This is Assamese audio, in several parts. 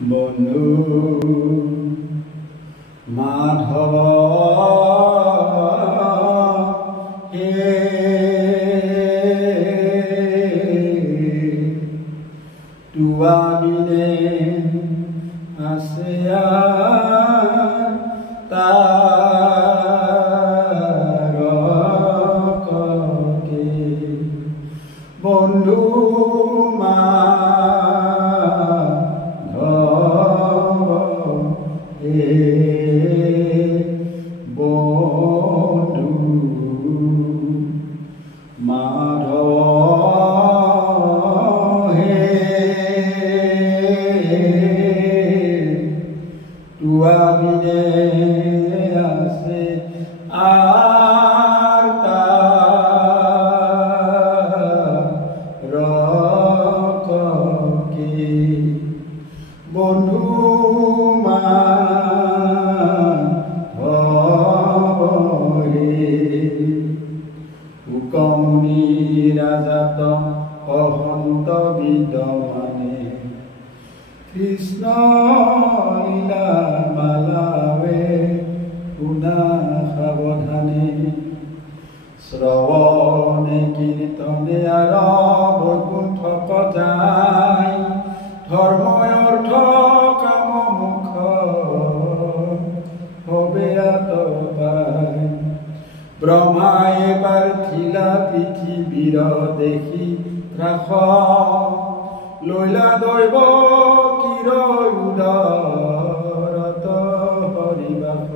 বন্ধু মাধব হে তুয়া বিনে আছে তার ককে বন্ধু বন্ধু উকমনি রাজাত অহন্ত বিদ্যমানে কৃষ্ণ লীলা মালাবে শুনা সাৱধানে শ্ৰৱণে কীৰ্তনে আৰ বৈকুণ্ঠ যায় ধৰ্ম অৰ্থ কাম মুখ হবে পায় ব্ৰহ্মাই পাৰ্থিলা পৃথিৱীৰ দেখি ত্ৰাস লৈলা দৈৱ কিৰ উদৰত হৰিবাস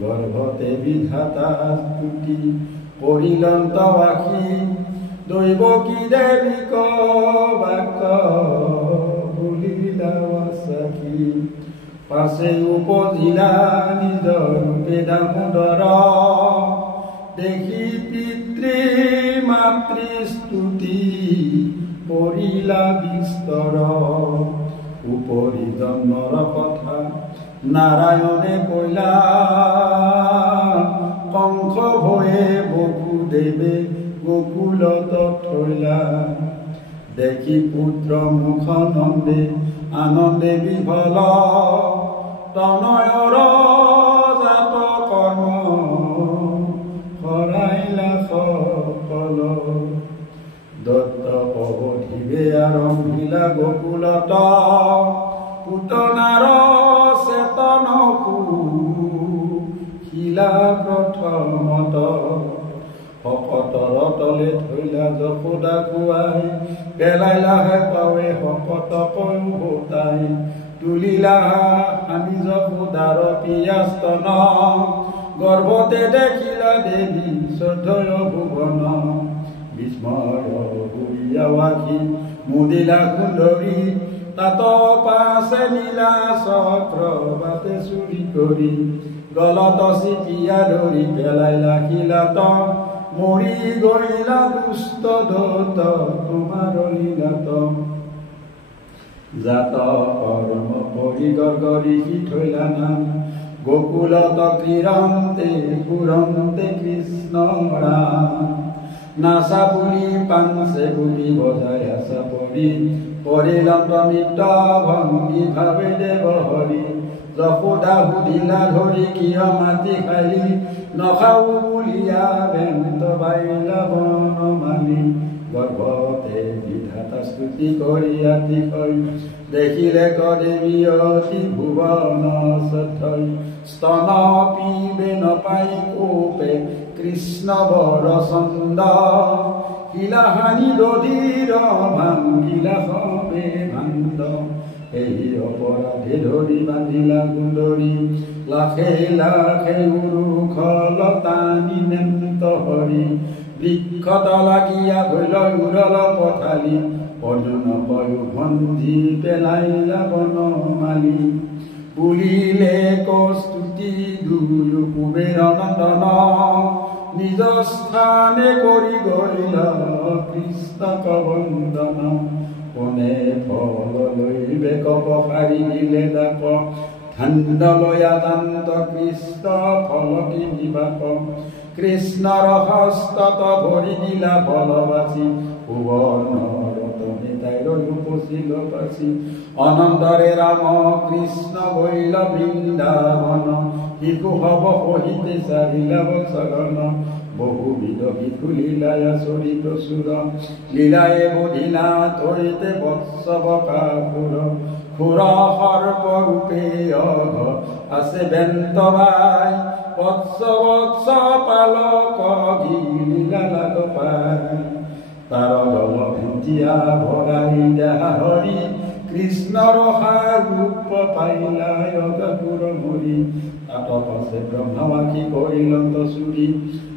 গৰ্ভতে বিধাতা স্তুতি পৰিলন্ত আখি দৈৱ কি দেৱিক বাক্য ভুলিলা সাখী পাছে উপজিলা নিজ ৰূপে দামোদৰ দেখি পিতৃ মাতৃ স্তুতি পৰিলা বিস্তৰ উপৰি জন্মৰ কথা নাৰায়ণে কৈলা কংস ভয়ে বসুদেৱে গোকুলত থৈলা দেখি পুত্ৰ মুখ নন্দে আনন্দে বিভল তনয়ৰ জাত কৰ্ম হৰাইলা সকল দত্ত অৱধিবে আৰম্ভিলা গোকুলত পুতনাৰ চেতন শিলা প্ৰথমত শকতৰ তলে থৈলা যশোদা খুৱাই পেলাইলা পাৱে শকত কয়ো ভোতাই তুলিলা আমি যশোদাৰ পিয়াস্তন গৰ্ভতে দেখিলা দেৱী চৈধ্যয় ভুৱন বিস্ময় বুঢ়িয়া আখি মুদিলা সুন্দৰী তাত পাছে নীলা চক্ৰ বাটে চুৰি কৰি গলত চিটিয়া ধৰি পেলাইলা শিলাত মৰি গইলা দুষ্ট দত তোমাৰ লীলাত জাত কৰ্ম কৰি গৰ্গৰি থৈলা নাম গোকুলত ক্ৰীড়ন্তে ফুৰন্তে কৃষ্ণ ৰাম নাচা বুলি পাঞ্চে বুলি বজাই আছা পৰি পৰিলন্ত মিত্ৰ ভংগী ভাবে দেৱ হৰি যশোদা সুধিলা ধৰি কিয় মাটি খালি নখাও বুলিয়া বেন্ত বাইলা বনমালি গৰ্ভতে বিধাতা স্তুতি কৰি আতি হৈ দেখিলে কদেৱী অতি ভুৱন সথৈ স্তন পিবে নপাই কোপে কৃষ্ণ বৰ চন্দ শিলাহানি দধিৰ ভাঙ্গিলা সবে ভাণ্ড এই অপৰাধে ধৰি বান্ধিলা গুণ্ডৰী লাখে লাখে উৰুখ লতানি নেন্ত হৰি বৃক্ষত লাগিয়া ভৈল উৰল পথালি অৰ্জুন পয়ু ভঞ্জি পেলাইলা বনমালি বুলিলে কস্তুতি দুয়ো কুবেৰ নন্দন নিজ স্থানে কৰি গইলা কৃষ্ণক বন্দন কোনে ফল লৈবে কব সাৰি দিলে ডাক ধান্দলয়া দান্ত কৃষ্ণ ফল কি বিবাক কৃষ্ণৰ হস্তত ভৰি দিলা ফলবাচি ভুৱনৰ উপশীল পাশি অনন্তৰে ৰাম কৃষ্ণ গৈল বৃন্দাবন শিশু হব সহিতে চাৰিলা বৎসগণ বহুবিধ শিশু লীলায় চৰিত চুৰ লীলায়ে বধিলা তৰিতে বৎসৱ কাপুৰ খুৰ সৰ্পৰূপে অঘ আছে বেন্তবাই বৎস বৎস পালক লীলা লাগ পায় তাৰ গল ভেন্টিয়া ভৰাই দেহা হৰি কৃষ্ণৰ ৰূপ পাইলা অগপুৰ মৰি তাত আছে ব্ৰহ্মবাসী কৰিলন্ত চুৰি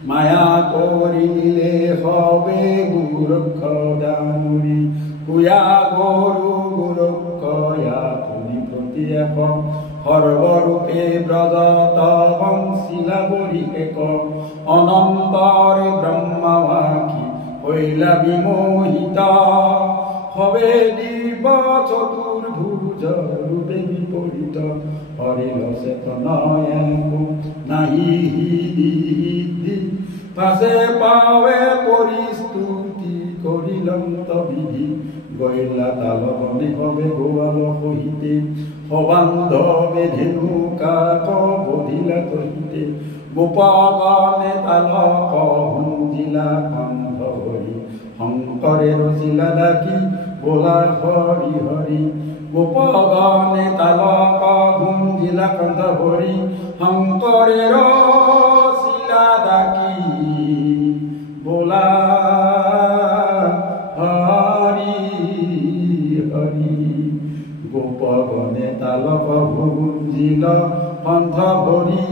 মায়া কৰি নিলে সবে গোৰক্ষ দামুৰি কুয়া গৰু গোৰক্ষয়া পুনি প্ৰতি এক সৰ্বৰূপে ব্ৰজত বংশীলা বৰি এক অনন্তৰে ব্ৰহ্মবাসী হৈলা বিমোহিত হবে দিব চতুৰ্ভুজ ৰূপে বিপৰীত হৰিল চেতনয় নাহি হিদি পাছে পাৱে পৰিস্তুতি কৰিলন্ত বিধি গৈলা তালবনে হবে গোৱাল সহিতে সবান্ধৱে ধেনু কাক বধিলা তহিতে গোপগণে তালক ভঞ্জিলা কন্ধ হৰি শংকৰে ৰচিলা ডাকি বোলা হৰি হৰি গোপগণে তালক ভঞ্জিলা কন্ধ হৰি শংকৰে ৰচিলা ডাকি বোলা হৰি হৰি গোপগণে তালক ভঞ্জিল কন্ধ হৰি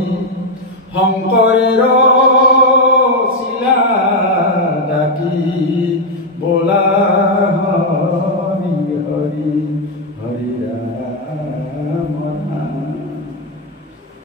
শংকৰে ৰচিলা ডাকি বোলা হৰি হৰি